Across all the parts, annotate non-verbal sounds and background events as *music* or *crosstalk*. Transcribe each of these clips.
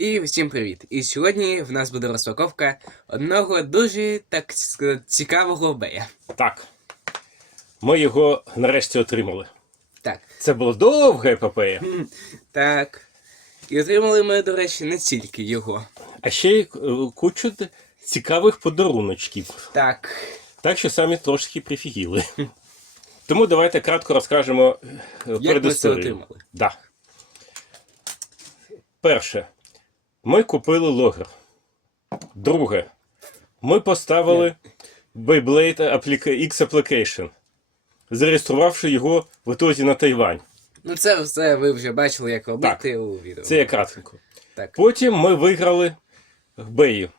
І всім привіт! І сьогодні в нас буде розпаковка одного дуже так цікавого бея. Так. Ми його нарешті отримали. Так, Це була довга епопея, так. І отримали ми, до речі, не тільки його. а ще й е, кучу цікавих подаруночків. Так, Так що самі трошки прифігіли. Тому давайте кратко розкажемо е, як ми це отримали. Да. Перше. Ми купили логер. Друге. Ми поставили Beyblade X Application, зареєструвавши його в ітозі на Тайвань. Ну це все ви вже бачили, як робити у відео. Це я кратенько. Так. Потім ми виграли Беї.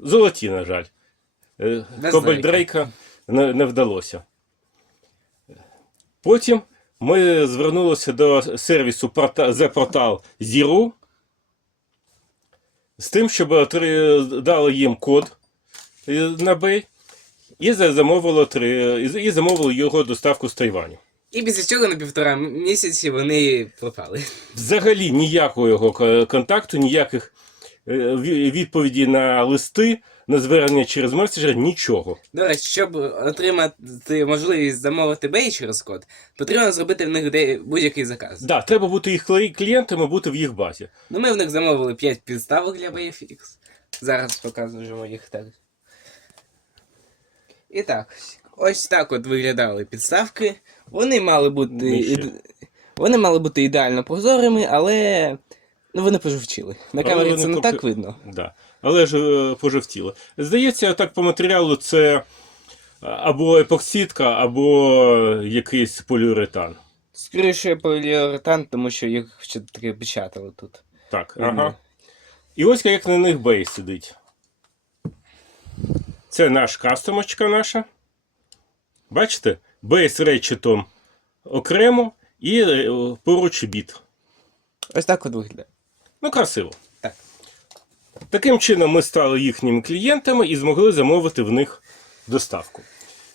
Золоті, на жаль. Е, Дрейка. Дрейка не, не вдалося. Потім ми звернулися до сервісу The Portal Zero з тим, щоб три, дали їм код е, на Бей. І за- замовили, три- і замовили його доставку з Тайваню. І після цього на півтора місяці вони пропали. Взагалі ніякого його контакту, ніяких е, відповідей на листи, на звернення через меседжер, нічого. До речі, щоб отримати можливість замовити бей через код, потрібно зробити в них будь-який заказ. Да, треба бути їх клієнтами, бути в їх базі. Ну, ми в них замовили 5 підставок для BFX. Зараз показуємо їх так. І так, ось так от виглядали підставки. Вони мали бути. Іде- Вони мали бути ідеально прозорими, але. Ну, вони пожовчили. На камері це не так видно. Да. Але ж е, пожовтіло. Здається, так по матеріалу це або епоксидка, або якийсь поліуретан. Скоріше поліуретан, тому що їх ще таки печатали тут. Так, ага. І ось як на них бейс сидить. Це наш кастомочка наша. Бачите? Бейс речетом окремо і е, поруч біт. Ось так от виглядає. Ну, красиво. Так. Таким чином ми стали їхніми клієнтами і змогли замовити в них доставку.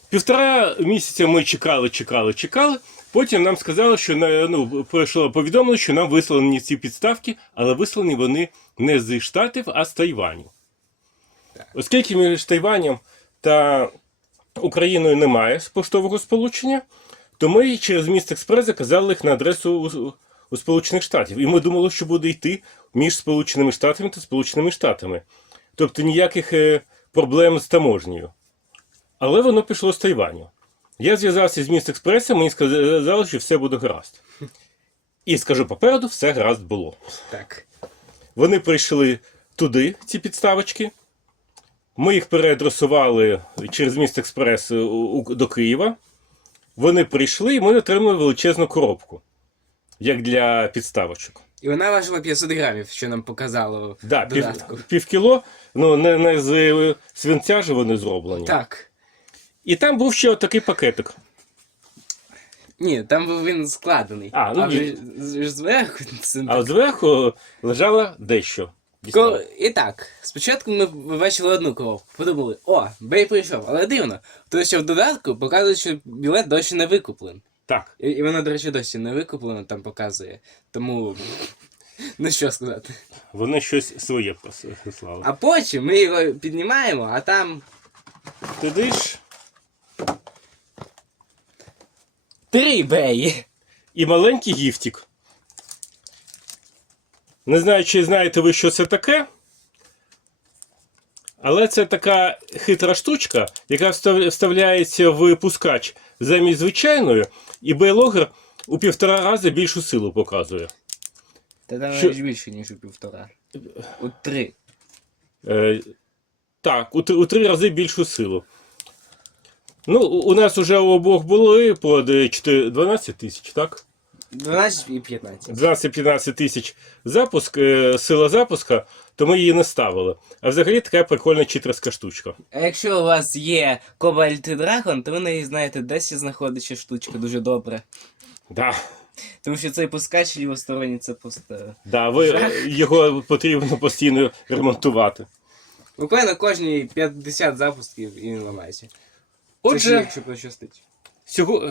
Півтора місяця ми чекали, чекали, чекали. Потім нам сказали, що ну, прийшло повідомлення, що нам вислані ці підставки, але вислані вони не з Штатів, а з Тайваню. Оскільки між Тайванем та Україною немає поштового сполучення, то ми через міст Експрес заказали їх на адресу у, Сполучених Штатів. І ми думали, що буде йти між Сполученими Штатами та Сполученими Штатами. Тобто ніяких е, проблем з таможнею. Але воно пішло з Тайваню. Я зв'язався з міст Експресом, мені сказали, що все буде гаразд. І скажу попереду, все гаразд було. Так. Вони прийшли туди, ці підставочки. Ми їх переадресували через міст Експрес до Києва. Вони прийшли, і ми отримали величезну коробку, як для підставочок. І вона важила 500 грамів, що нам показало Да, додатку. пів кіло, ну не, не з е, свинця ж вони зроблені. Так. І там був ще отакий пакетик. Ні, там був він складений. А, ну, вже ні. ж зверху *laughs* це А от зверху лежало дещо. Дістав. Ко... І так, спочатку ми побачили одну коробку, подумали, о, бей прийшов, але дивно, тому що в додатку показує, що білет досі не викуплений. Так. І, і воно, до речі, досі не викуплено, там показує. Тому. *laughs* Ну що сказати. Вони щось своє прислали. А потім ми його піднімаємо, а там Туди ж три беї. і маленький гіфтик. Не знаю, чи знаєте ви, що це таке. Але це така хитра штучка, яка вставляється в пускач замість звичайної, і бейлогер у півтора рази більшу силу показує. Та там Що- навіть більше, ніж у півтора. У три. Е, так, у, три- у три рази більшу силу. Ну, у у нас вже у обох були по де- чотири- 12 тисяч, так? 12 і 15. 12-15 тисяч запуск, е, сила запуска, то ми її не ставили. А взагалі така прикольна читерська штучка. А якщо у вас є Cobalt Dragon, то ви не знаєте, де ще знаходиться штучка дуже добре. Да. Тому що цей пускач лівосторонній це просто. Да, ви, Жах. його потрібно постійно ремонтувати. Буквально кожні 50 запусків і він ламається. Це ще Отже, якщо пощастить.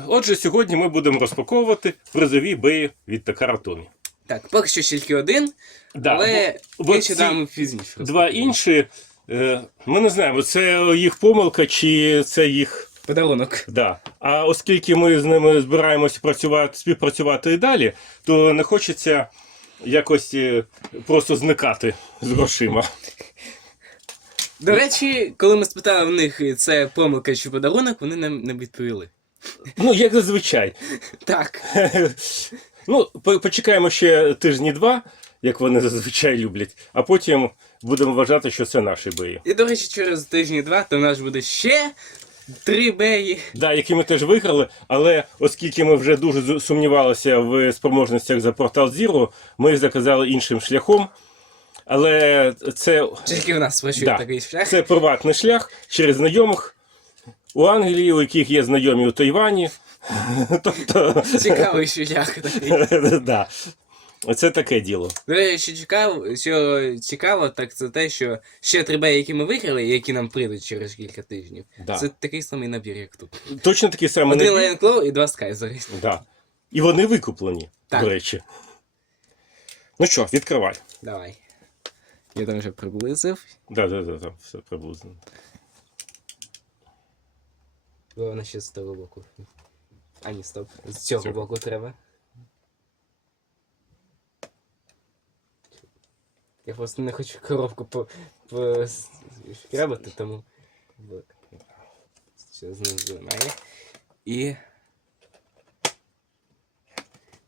Отже, сьогодні ми будемо розпаковувати призові беї від Томі. Так, поки що тільки один, Да, але бо- інші ці дам пізніше. Два інші, е, ми не знаємо, це їх помилка чи це їх. Подарунок. Да. А оскільки ми з ними збираємося працювати, співпрацювати і далі, то не хочеться якось е, просто зникати з грошима. До речі, коли ми спитали в них, це помилка чи подарунок, вони нам не відповіли. Ну, як зазвичай. Так. *laughs* Ну, почекаємо ще тижні два, як вони зазвичай люблять, а потім будемо вважати, що це наші бої. І, до речі, через тижні-два то в нас буде ще три беї. Да, які ми теж виграли, але оскільки ми вже дуже сумнівалися в спроможностях за портал Zero, ми їх заказали іншим шляхом. Але це, Тільки в нас Да. такий шлях. це приватний шлях через знайомих у Англії, у яких є знайомі у Тайвані. *laughs* Тобто, Цікавий шлях такий. *laughs* да. Це таке діло. До речі, цікаво, що цікаво, так це те, що ще три які ми виграли, які нам прийдуть через кілька тижнів. Да. Це такий самий набір, як тут. Точно такий самий Один набір. Лайн Клоу і два Скайзери. Да. І вони викуплені, Так. до речі. Ну що, відкривай. Давай. Я там вже приблизив. Да, да, да, там все приблизно. Головне ще з того боку. А ні, стоп. З цього Цього. боку треба. Я просто не хочу коробку по, по шкрябати, тому. Що знизу немає. І.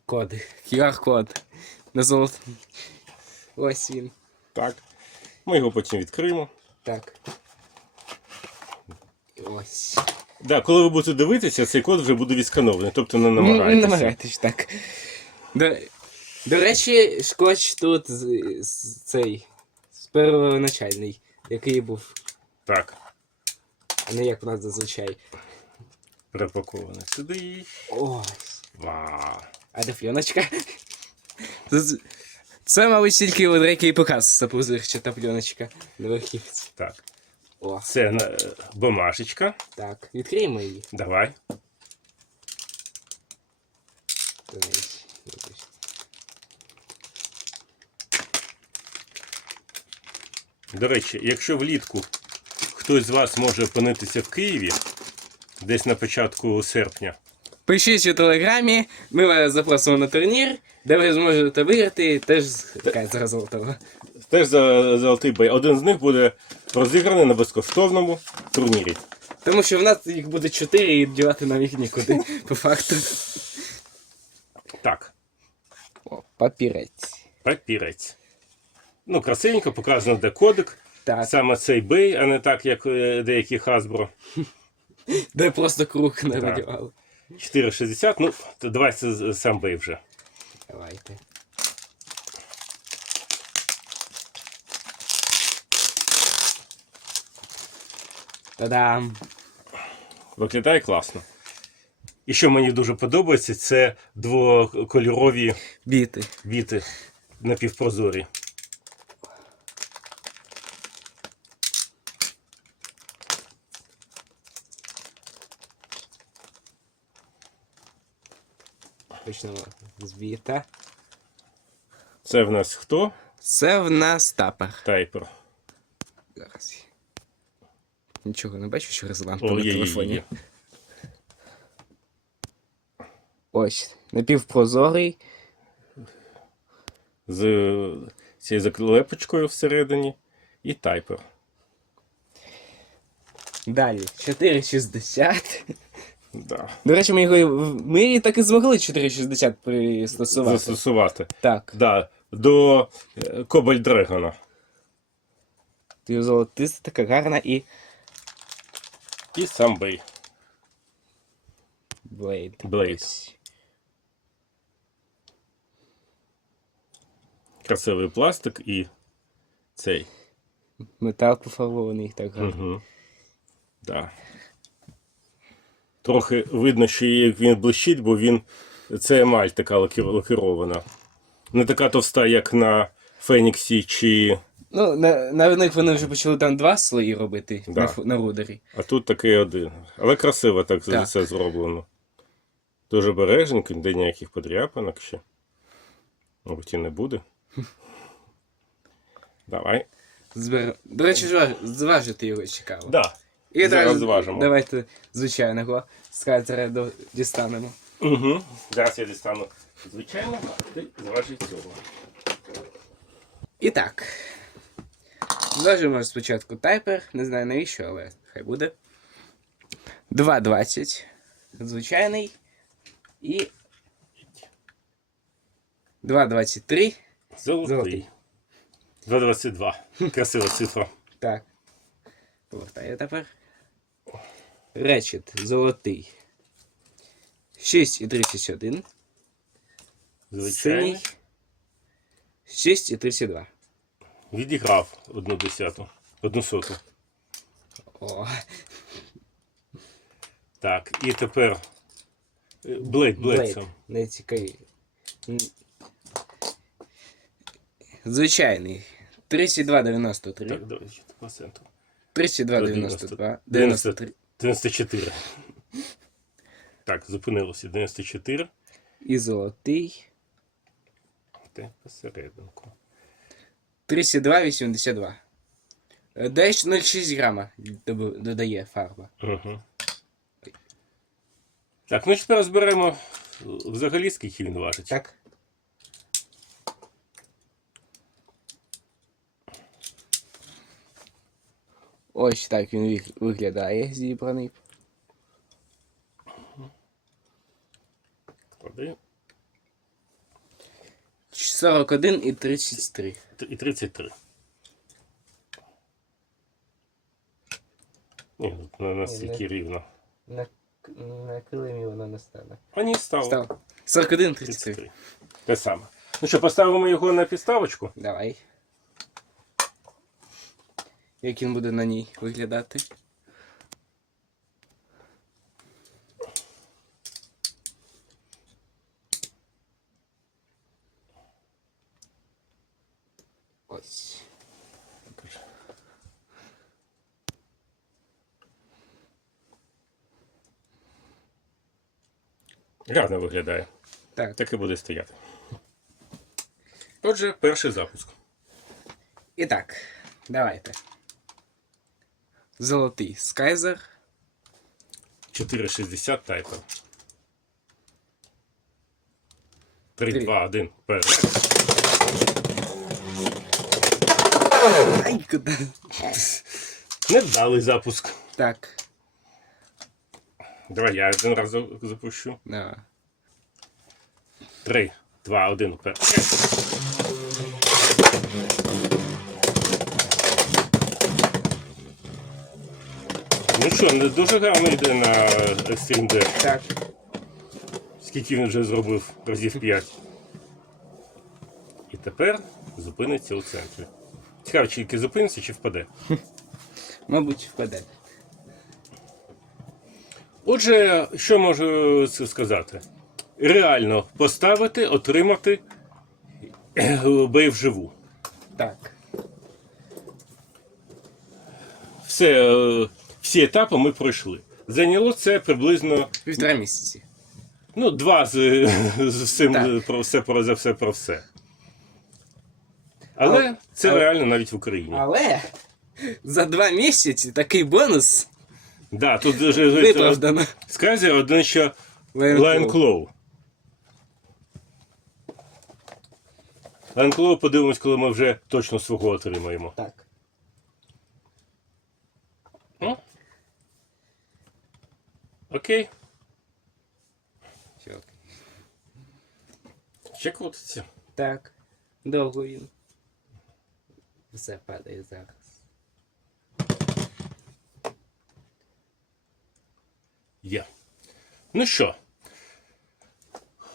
Коди. QR-код. На золото. Ось він. Так. Ми його потім відкриємо. Так. І Ось. Да, коли ви будете дивитися, цей код вже буде відсканований, тобто не Не намагайтеся. намагайтесь, так. До, до речі, скотч тут з, з- цей з первоначальний, який був, Так, а не як у нас зазвичай. перепакований сюди. Ось. Вау. А де пленочка? Це, це, мабуть, тільки у Дрейка і показ пузирчата пленочка на верхівці. Так. О, Це е, бумажечка. так. Відкриємо її. Давай. До речі, якщо влітку хтось з вас може опинитися в Києві, десь на початку серпня, Пишіть у телеграмі, ми вас запросимо на турнір, де ви зможете виграти теж така золотого. теж за золотий бой. Один з них буде розіграний на безкоштовному турнірі. Тому що в нас їх буде чотири і дівати нам їх нікуди, *laughs* по факту. Так, О, папірець. папірець. Ну, красивенько показано, де кодик. Так, Саме цей бей, а не так, як е, деякі Hasbro. *laughs* де просто круг намалювали. 4,60. Ну, то давай це з- сам бей вже. Давайте. Та-дам! Виглядає класно. І що мені дуже подобається, це двокольорові Біти. біти напівпрозорі. Почнемо з біта. Це в нас хто? Це в нас тапер. Тайпер. Зараз. Нічого не бачу через лампу О, на є, є, телефоні. є. Ось, напівпрозорий. З е, цією заклепочкою всередині. І тайпер. Далі, 4,60. Да. До речі, ми його ми так і змогли 4,60 пристосувати. Застосувати. Так, Да. До е, Кобальт Дрегона. ти золотиста, така гарна і І сам бей. Блейд. Блейд. Красивий пластик і цей. Метал пофарбований так гарно. Угу. Да. Трохи видно, що як він блищить, бо він. Це емаль така лакірована. Не така товста, як на Феніксі чи. Ну, на, на них вони вже почали там два слої робити Да. на, фу- на рудері. А тут такий один. Але красиво так, Так. все зроблено. Дуже бережненько, ніде ніяких подряпанок ще. Мабуть, і не буде. *laughs* Давай. Збер... До речі, зваж... зважити його цікаво. Да. І зараз зараз зважимо. Давайте звичайного скайзера до... дістанемо. Угу. Зараз я дістану звичайно, а ти зважиш цього. І так. Зважимо спочатку тайпер, не знаю навіщо, але хай буде. 2,20. Звичайний. І. 2,23. Золотий. Золотий. 2,22. Красива цифра. Так. Повертаю тепер. Речет золотий. 6,31. Звичайно. Синій. 6,32. Відіграв одну десяту. Одну соту. О, Так, і тепер. е, Блейд, Блейд. Блейд. Не цікаві. Звичайний. 32,93. Так, давай ще по центру. 32,92. 93. 94. Так, зупинилося. 94. І золотий. Те посерединку. 32,82. Е, Десь 0,6 грама додає фарба. Угу. Так, ну тепер розберемо взагалі, скільки він важить. Так? Ось так він виглядає зібраний. 41 і 33. І 33. Ні, тут на настільки не- рівно. На, на килимі воно не стане. А ні, стало. Став. 41, 33. 33. Те саме. Ну що, поставимо його на підставочку? Давай. Як він буде на ній виглядати? Гарно виглядає. Так. Так і буде стояти. Отже, перший запуск. І так, давайте. Золотий скайзер. 4,60 тайпер. 3, 2, 1. Вперед. Ай, куди? Невдалий запуск. Так. Давай я один раз запущу. Да. 3, 2, 1. Вперед. Ну що, не дуже гарно йде на D. Так. Скільки він вже зробив разів 5. І тепер зупиниться у центрі. Цікаво, чи тільки зупиниться, чи впаде. Мабуть, впаде. Отже, що можу сказати? Реально поставити, отримати *clears throat* бей вживу. Так. Все, е, всі етапи ми пройшли. Зайняло це приблизно Півтора місяці. ну, два з, з цим Так. про все про за все про все. Але Але- це але- реально навіть в Україні. Але за два місяці такий бонус Да, тут дуже виправдано. Сказі один ще Claw. Claw. Подивимось, коли ми вже точно свого отримаємо. Так. Ну? Окей, Все. ще крутиться. Так. Довго він. Все падає зараз. Є. Ну що,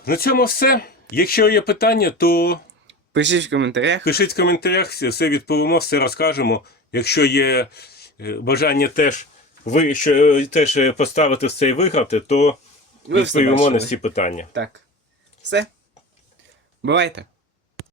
на цьому все. Якщо є питання, то Пишіть в коментарях. пишіть в коментарях, все- відповімо, все розкажемо. Якщо є е, бажання теж ви що, е, теж е, поставити в цей виграти, то Ви відповімо на всі питання. Так. Все. Бувайте.